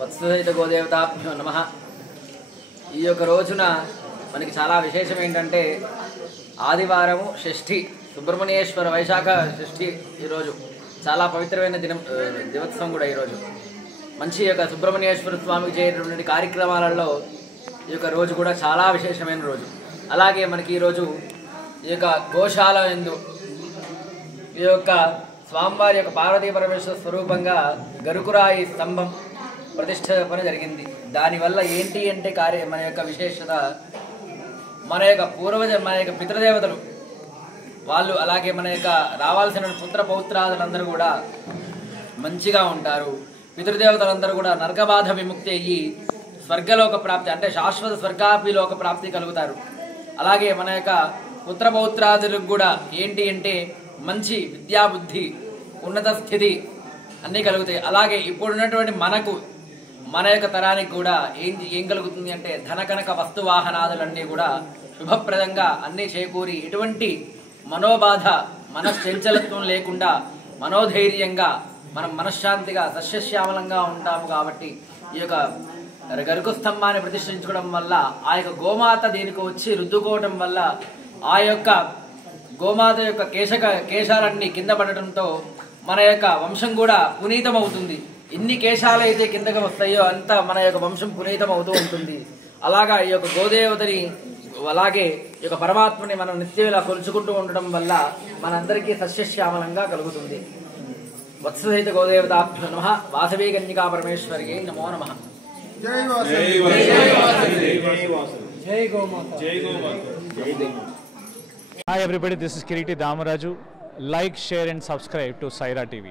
వత్ససహిత గోదేవతాభ్యో నమః. ఈ యొక్క రోజున మనకి చాలా విశేషం ఏంటంటే ఆదివారము షష్ఠి, సుబ్రహ్మణ్యేశ్వర వైశాఖ షష్ఠి. ఈరోజు చాలా పవిత్రమైన దివోత్సవం కూడా. ఈరోజు మంచి యొక్క సుబ్రహ్మణ్యేశ్వర స్వామికి చేరేటువంటి కార్యక్రమాలలో ఈ యొక్క రోజు కూడా చాలా విశేషమైన రోజు. అలాగే మనకి ఈరోజు ఈ యొక్క గోశాల యందు ఈ యొక్క స్వామివారి యొక్క పార్వతీ పరమేశ్వర స్వరూపంగా గరుకురాయి స్తంభం ప్రతిష్టాపన జరిగింది. దానివల్ల ఏంటి అంటే మన యొక్క విశేషత, మన యొక్క మన యొక్క పితృదేవతలు వాళ్ళు, అలాగే మన యొక్క రావాల్సిన పుత్ర పౌత్రాదులందరూ కూడా మంచిగా ఉంటారు. పితృదేవతలందరూ కూడా నరకబాధ విముక్తి అయ్యి స్వర్గలోక ప్రాప్తి అంటే శాశ్వత స్వర్గాపిలోక ప్రాప్తి కలుగుతారు. అలాగే మన యొక్క పుత్ర పౌత్రాదులకు కూడా ఏంటి అంటే మంచి విద్యాబుద్ధి, ఉన్నత స్థితి అన్నీ కలుగుతాయి. అలాగే ఇప్పుడున్నటువంటి మన యొక్క తరానికి కూడా ఏం కలుగుతుంది అంటే ధనకనక వస్తువాహనాదులన్నీ కూడా శుభప్రదంగా అన్నీ చేకూరి ఎటువంటి మనోబాధ, మనశ్చంచలత్వం లేకుండా మనోధైర్యంగా మనం మనశ్శాంతిగా సస్యశ్యామలంగా ఉంటాము. కాబట్టి ఈ యొక్క గరుకు స్తంభాన్ని ప్రతిష్ఠించుకోవడం వల్ల, ఆ యొక్క గోమాత దీనికి వచ్చి రుద్దుకోవటం వల్ల ఆ యొక్క గోమాత యొక్క కేశాలన్నీ కింద పడటంతో మన యొక్క వంశం కూడా పునీతం అవుతుంది. ఎన్ని కేశాలు అయితే కిందకి వస్తాయో అంత మన యొక్క వంశం పునీతం అవుతూ ఉంటుంది. అలాగా ఈ యొక్క గోదేవతని, అలాగే ఈ యొక్క పరమాత్మని మనం నిత్యం ఇలా కొలుచుకుంటూ ఉండడం వల్ల మనందరికీ సస్యశ్యామలంగా కలుగుతుంది. వత్ససహిత గోదేవతాభ్యో నమః. వాసవీ కన్యకా పరమేశ్వర్యై నమో నమః. Hi everybody, this is Kiriti Damaraju. Like, share and subscribe to Saira TV.